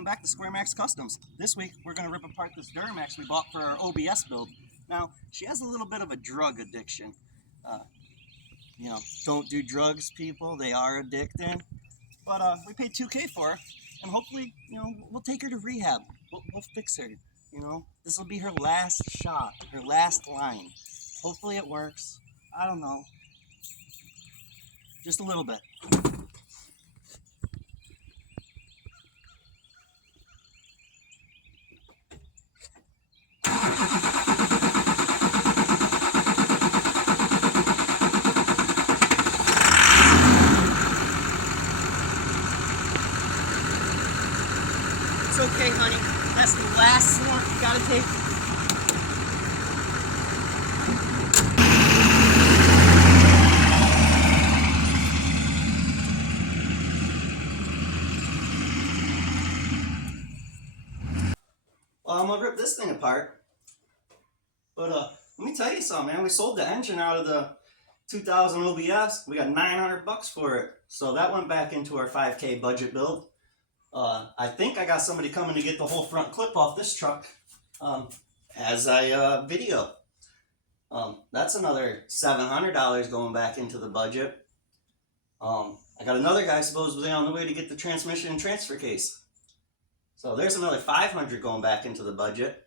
welcome back to Square Max Customs. This week we're going to rip apart this Duramax we bought for our OBS build. Now, she has a little bit of a drug addiction. Don't do drugs, people. They are addicting. But we paid $2K for her, and hopefully, we'll take her to rehab. We'll fix her. This will be her last shot, her last line. Hopefully it works. I don't know. Just a little bit. It's okay, honey. That's the last snort you gotta take. Well, I'm gonna rip this thing apart. But let me tell you something, man. We sold the engine out of the 2000 OBS. We got $900 for it. So that went back into our 5K budget build. I think I got somebody coming to get the whole front clip off this truck as I video. That's another $700 going back into the budget. I got another guy supposedly on the way to get the transmission and transfer case. So there's another $500 going back into the budget.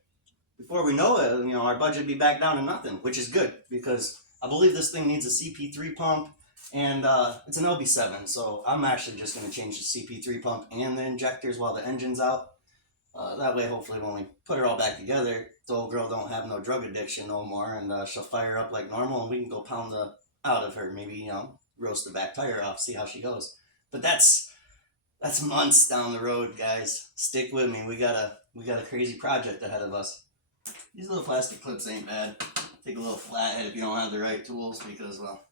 Before we know it, our budget will be back down to nothing, which is good because I believe this thing needs a CP3 pump. And it's an LB7, so I'm actually just going to change the CP3 pump and the injectors while the engine's out. That way, hopefully, when we put it all back together, the old girl don't have no drug addiction no more, and she'll fire up like normal, and we can go pound the out of her. Maybe, roast the back tire off, see how she goes. But that's months down the road, guys. Stick with me. We got a crazy project ahead of us. These little plastic clips ain't bad. Take a little flathead if you don't have the right tools, because, well,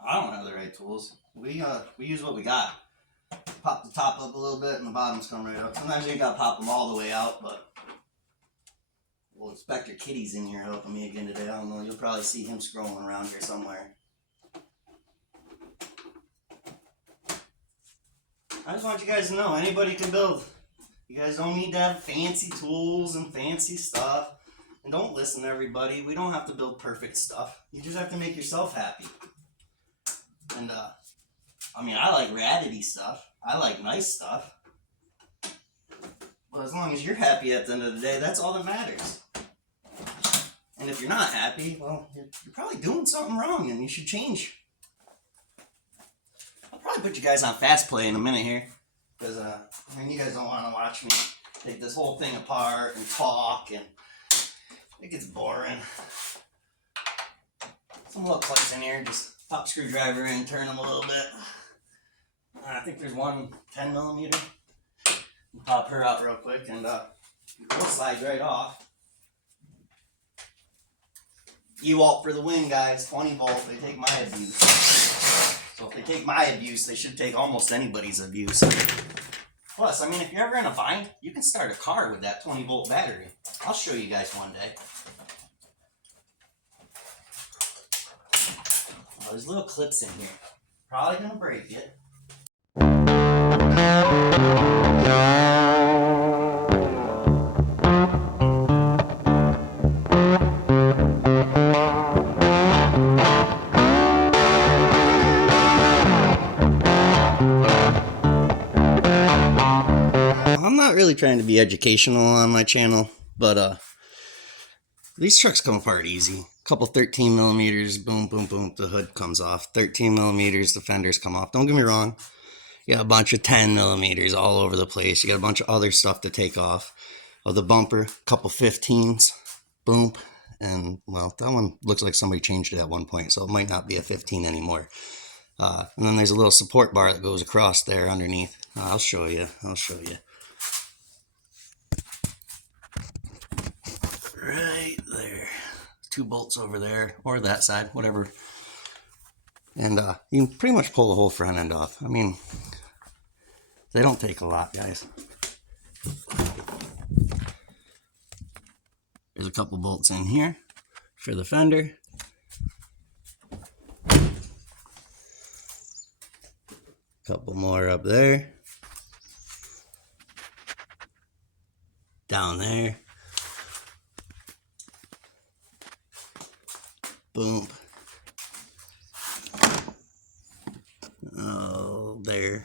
I don't have the right tools. We use what we got. Pop the top up a little bit and the bottoms come right up. Sometimes you ain't got to pop them all the way out, but well, Inspector Kitty's in here helping me again today. I don't know. You'll probably see him scrolling around here somewhere. I just want you guys to know, anybody can build. You guys don't need to have fancy tools and fancy stuff. And don't listen to everybody. We don't have to build perfect stuff. You just have to make yourself happy. And, I like raddity stuff. I like nice stuff. But as long as you're happy at the end of the day, that's all that matters. And if you're not happy, well, you're probably doing something wrong and you should change. I'll probably put you guys on fast play in a minute here. Because, you guys don't want to watch me take this whole thing apart and talk, and it gets boring. Some little clips in here, just pop screwdriver in, turn them a little bit. I think there's one 10mm. Pop her out real quick and we'll slide right off. E-Walt for the win, guys. 20 volt. They take my abuse. So if they take my abuse, they should take almost anybody's abuse. Plus, if you're ever in a bind, you can start a car with that 20 volt battery. I'll show you guys one day. Oh, there's little clips in here. Probably gonna break it. I'm not really trying to be educational on my channel, but these trucks come apart easy. Couple 13mm, boom, boom, boom, the hood comes off. 13mm, the fenders come off. Don't get me wrong. You got a bunch of 10mm all over the place. You got a bunch of other stuff to take off. Of the bumper, couple 15s, boom. And, well, that one looks like somebody changed it at one point, so it might not be a 15 anymore. And then there's a little support bar that goes across there underneath. I'll show you. Right there. 2 bolts over there, or that side, whatever. And you can pretty much pull the whole front end off. They don't take a lot, guys. There's a couple bolts in here for the fender. Couple more up there. down there. Boom. Oh, there.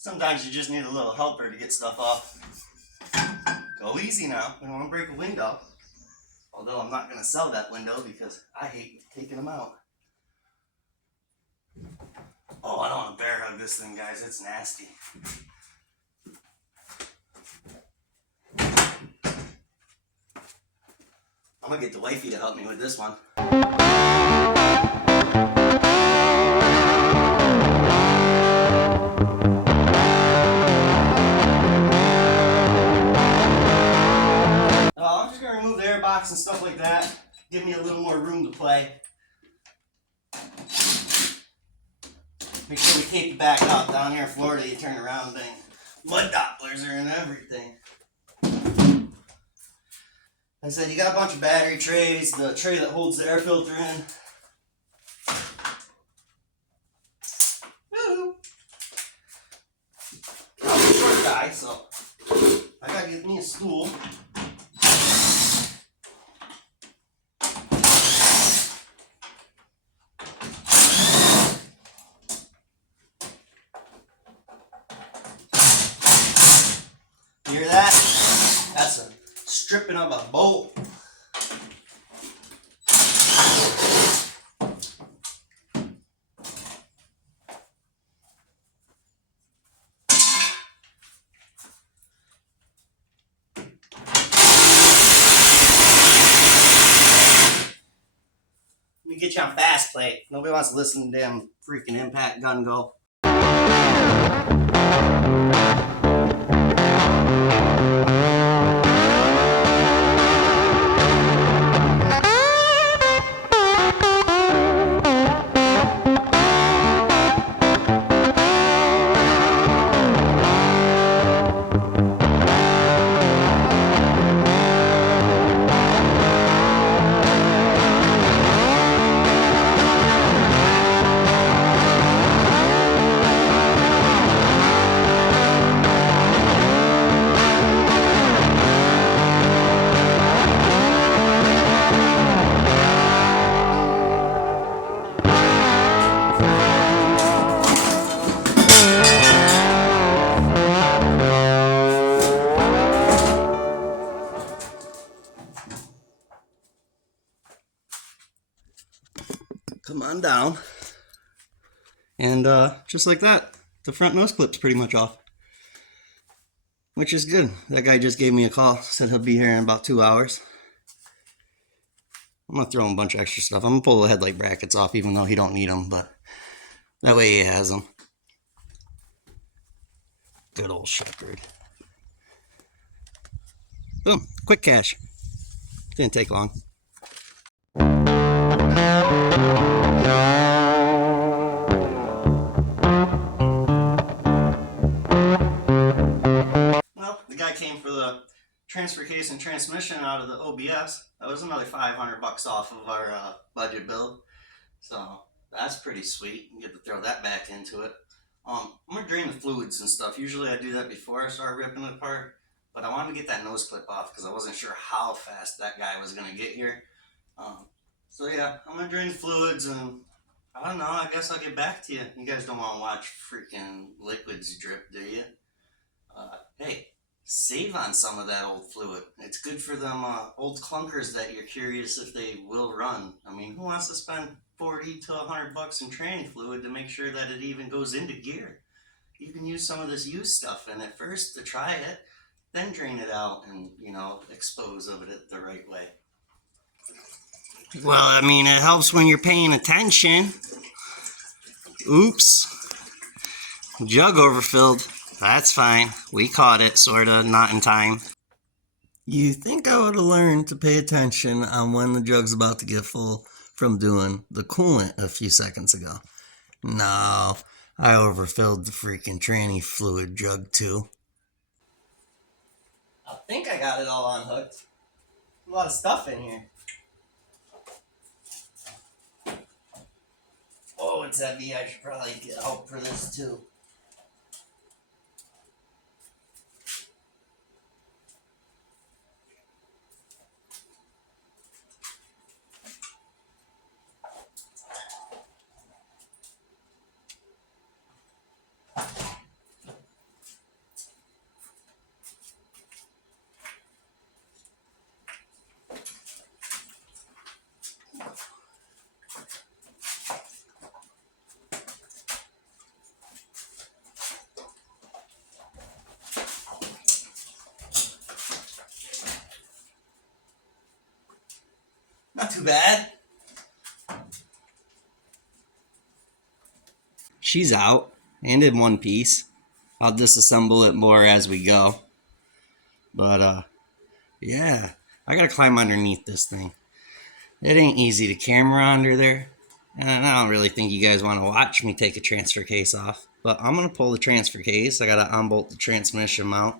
Sometimes you just need a little helper to get stuff off. Go easy now. We don't want to break a window. Although I'm not going to sell that window because I hate taking them out. Oh, I don't want to bear hug this thing, guys. It's nasty. I'm going to get the wifey to help me with this one. I'm just going to remove the air box and stuff like that. Give me a little more room to play. Make sure we tape the back up. Down here in Florida, you turn around and mud dopplers are in everything. I said, you got a bunch of battery trays, the tray that holds the air filter in. Woo! I'm a short guy, so I gotta get me a stool. You hear that? That's a stripping of a bolt. Let me get you on fast play. Nobody wants to listen to them freaking impact gun go. Come on down. And just like that, the front nose clip's pretty much off. Which is good. That guy just gave me a call, said he'll be here in about 2 hours. I'm gonna throw him a bunch of extra stuff. I'm gonna pull the headlight brackets off even though he don't need them, but that way he has them. Good old shepherd. Boom, quick cash. Didn't take long. Well, the guy came for the transfer case and transmission out of the OBS. That was another $500 off of our budget build. So that's pretty sweet. You get to throw that back into it. I'm going to drain the fluids and stuff. Usually I do that before I start ripping it apart. But I wanted to get that nose clip off because I wasn't sure how fast that guy was going to get here. So yeah, I'm going to drain the fluids and I don't know, I guess I'll get back to you. You guys don't want to watch freaking liquids drip, do you? Hey, save on some of that old fluid. It's good for them old clunkers that you're curious if they will run. I mean, who wants to spend $40 to $100 in tranny fluid to make sure that it even goes into gear? You can use some of this used stuff in it first to try it, then drain it out and, you know, dispose of it the right way. Well, I mean, it helps when you're paying attention. Oops. Jug overfilled. That's fine. We caught it, sorta, not in time. You think I would have learned to pay attention on when the jug's about to get full from doing the coolant a few seconds ago. No, I overfilled the freaking tranny fluid jug too. I think I got it all unhooked. A lot of stuff in here. Oh, it's heavy. I should probably get out for this too. Not too bad. She's out and in one piece. I'll disassemble it more as we go. But yeah, I gotta climb underneath this thing. It ain't easy to camera under there. And I don't really think you guys want to watch me take a transfer case off. But I'm gonna pull the transfer case. I gotta unbolt the transmission mount.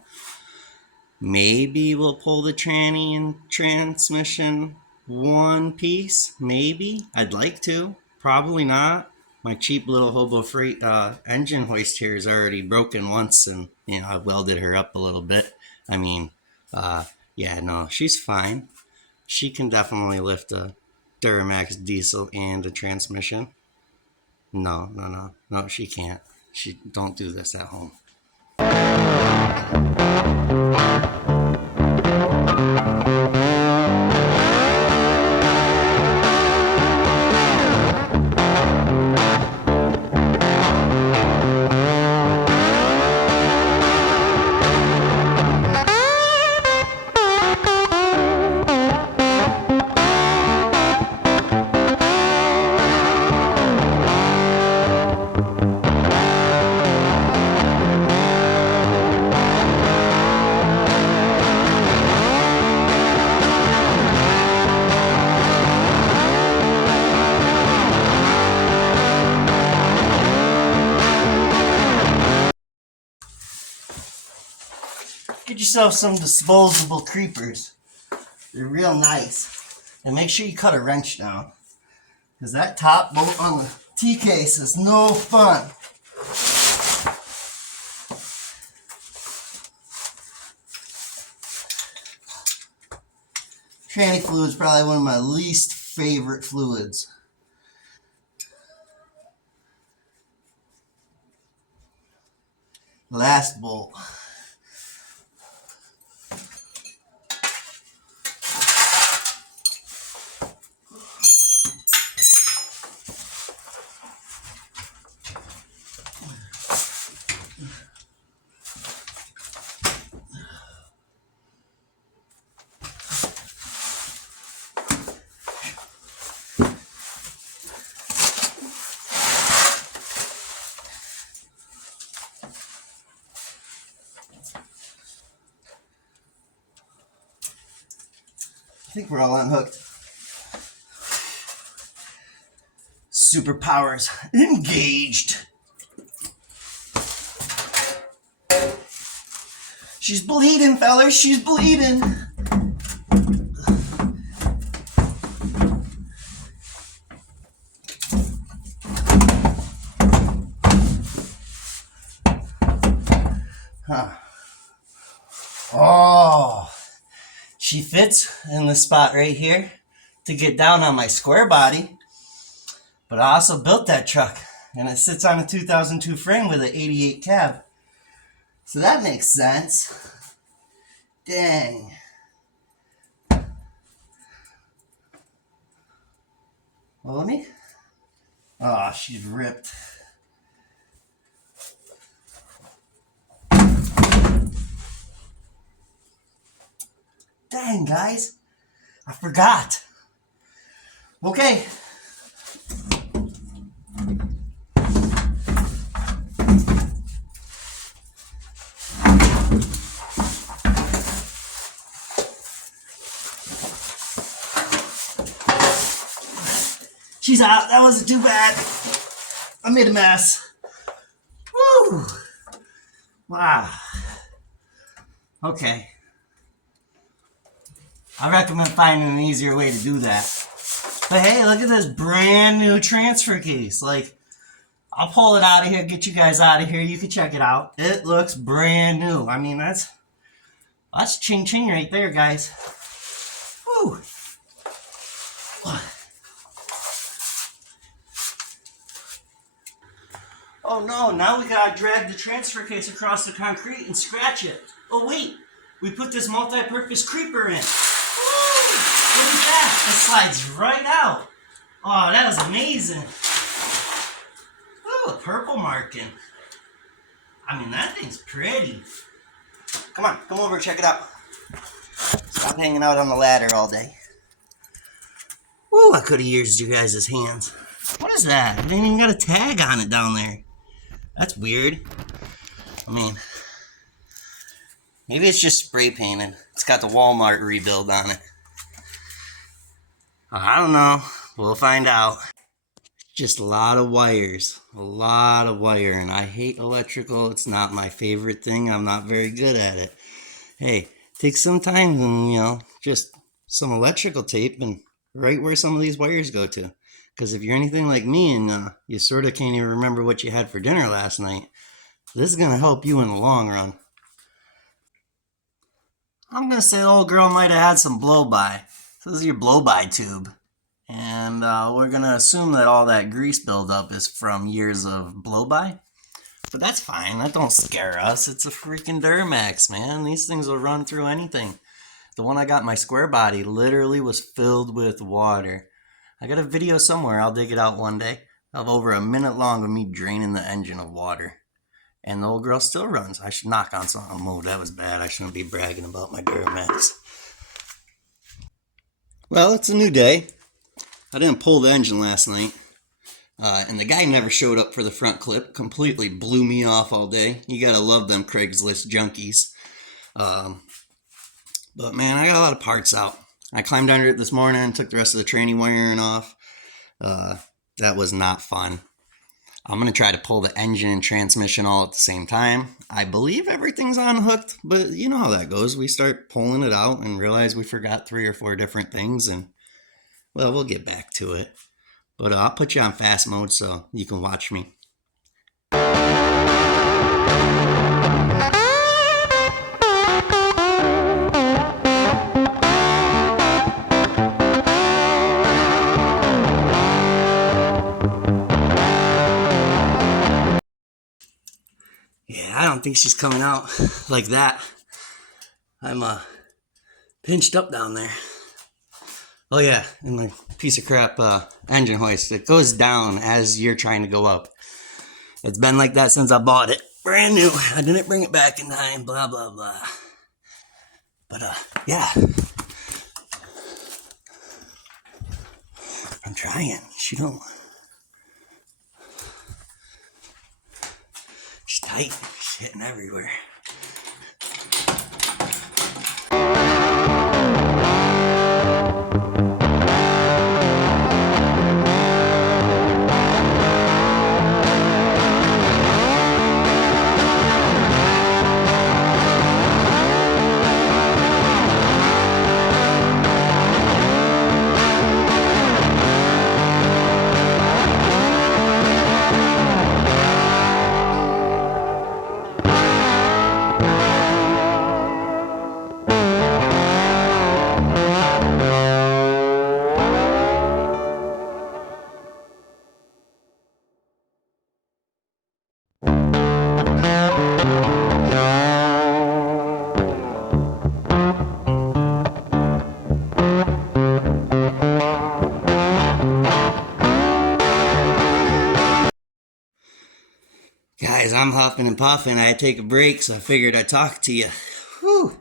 Maybe we'll pull the tranny and transmission one piece. Maybe. I'd like to. Probably not. My cheap little hobo freight engine hoist here is already broken once, and I welded her up a little bit. I mean, yeah, no, she's fine. She can definitely lift a Duramax diesel and a transmission. No, she can't. She don't do this at home. Get yourself some disposable creepers. They're real nice. And make sure you cut a wrench down, because that top bolt on the T-case is no fun. Tranny fluid is probably one of my least favorite fluids. Last bolt. I think we're all unhooked. Superpowers engaged. She's bleeding, fellas. She's bleeding. Huh. Oh. She fits in the spot right here to get down on my square body. But I also built that truck, and it sits on a 2002 frame with an 88 cab. So that makes sense. Dang. Well, let me. Oh, she's ripped. Dang, guys. I forgot. Okay. She's out. That wasn't too bad. I made a mess. Woo! Wow. Okay. I recommend finding an easier way to do that. But hey, look at this brand new transfer case. Like, I'll pull it out of here, get you guys out of here. You can check it out. It looks brand new. I mean, that's ching ching right there, guys. Woo! Oh no, now we gotta drag the transfer case across the concrete and scratch it. Oh wait, we put this multi-purpose creeper in. Woo! Look at that, it slides right out. Oh, that was amazing. Ooh, a purple marking. I mean, that thing's pretty. Come on, come over and check it out. Stop hanging out on the ladder all day. Ooh, I could have used you guys' hands. What is that? It ain't even got a tag on it down there. That's weird. I mean, maybe it's just spray painted. It's got the Walmart rebuild on it. I don't know. We'll find out. Just a lot of wires. A lot of wire. And I hate electrical. It's not my favorite thing. I'm not very good at it. Hey, take some time and, just some electrical tape and right where some of these wires go to. Because if you're anything like me and you sort of can't even remember what you had for dinner last night, this is going to help you in the long run. I'm going to say the old girl might have had some blow-by. So this is your blow-by tube. And we're going to assume that all that grease buildup is from years of blow-by. But that's fine. That don't scare us. It's a freaking Duramax, man. These things will run through anything. The one I got in my square body literally was filled with water. I got a video somewhere, I'll dig it out one day, of over a minute long of me draining the engine of water. And the old girl still runs. I should knock on something. Oh, that was bad. I shouldn't be bragging about my Duramax. Well, it's a new day. I didn't pull the engine last night. And the guy never showed up for the front clip. Completely blew me off all day. You gotta love them Craigslist junkies. But man, I got a lot of parts out. I climbed under it this morning and took the rest of the training wiring off. That was not fun. I'm going to try to pull the engine and transmission all at the same time. I believe everything's unhooked, but you know how that goes. We start pulling it out and realize we forgot 3 or 4 different things, and well, we'll get back to it. But I'll put you on fast mode so you can watch me. I don't think she's coming out like that. I'm pinched up down there. Oh yeah, and my piece of crap engine hoist. It goes down as you're trying to go up. It's been like that since I bought it. Brand new. I didn't bring it back in time, blah, blah, blah. But yeah. I'm trying. She don't. She's tight. She's hitting everywhere. Guys, I'm huffing and puffing. I had to take a break, so I figured I'd talk to you. Whew.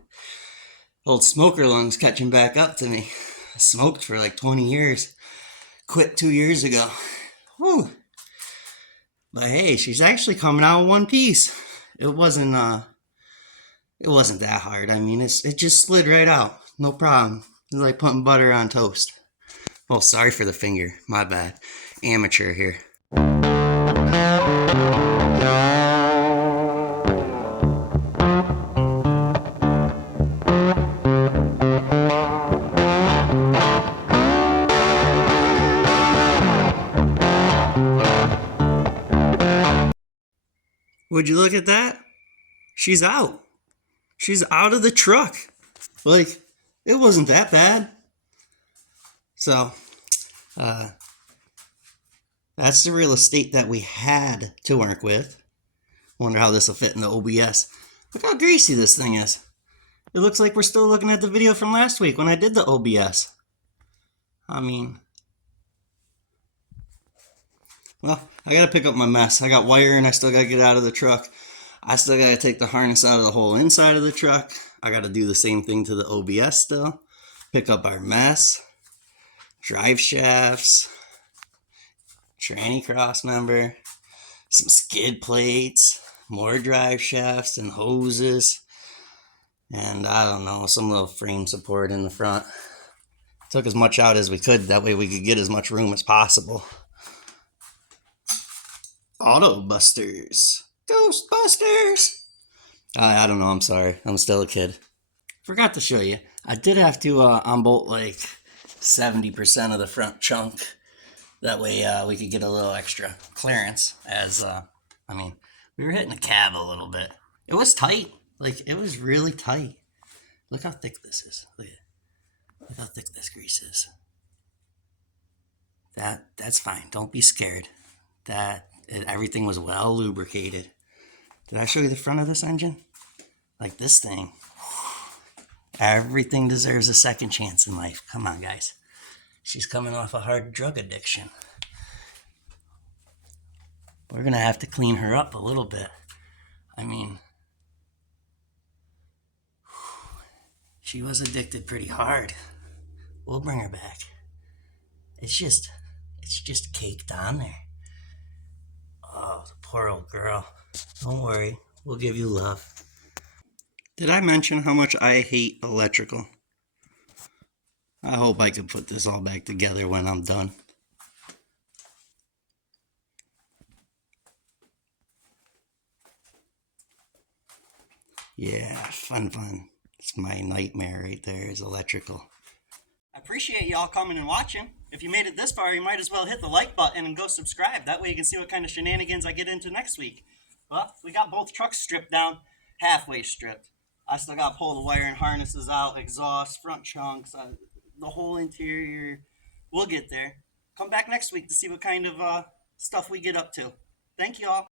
Old smoker lungs catching back up to me. I smoked for like 20 years. Quit 2 years ago. Whew. But hey, she's actually coming out in one piece. It wasn't that hard. I mean, it just slid right out. No problem. It's like putting butter on toast. Oh, sorry for the finger. My bad. amateur here. Would you look at that? She's out. She's out of the truck. Like, it wasn't that bad. So, that's the real estate that we had to work with. Wonder how this will fit in the OBS. Look how greasy this thing is. It looks like we're still looking at the video from last week when I did the OBS. I mean, well, I gotta pick up my mess. I got wiring I still gotta get out of the truck. I still gotta take the harness out of the whole inside of the truck. I gotta do the same thing to the OBS still. Pick up our mess. Drive shafts. Tranny cross member. Some skid plates. More drive shafts and hoses. And I don't know, some little frame support in the front. Took as much out as we could. That way we could get as much room as possible. Auto Busters. Ghostbusters. I don't know. I'm sorry. I'm still a kid. Forgot to show you. I did have to unbolt like 70% of the front chunk. That way we could get a little extra clearance. As I mean, we were hitting the cab a little bit. It was tight. Like, it was really tight. Look how thick this is. Look how thick this grease is. That's fine. Don't be scared. Everything was well lubricated. Did I show you the front of this engine? Like, this thing. Everything deserves a second chance in life. Come on, guys. She's coming off a hard drug addiction. We're going to have to clean her up a little bit. I mean, she was addicted pretty hard. We'll bring her back. It's just caked on there. Oh, the poor old girl. Don't worry. We'll give you love. Did I mention how much I hate electrical? I hope I can put this all back together when I'm done. Yeah, fun. It's my nightmare right there is electrical. I appreciate y'all coming and watching. If you made it this far, you might as well hit the like button and go subscribe. That way you can see what kind of shenanigans I get into next week. Well, we got both trucks stripped down, halfway stripped. I still got to pull the wire and harnesses out, exhaust, front chunks, the whole interior. We'll get there. Come back next week to see what kind of stuff we get up to. Thank y'all.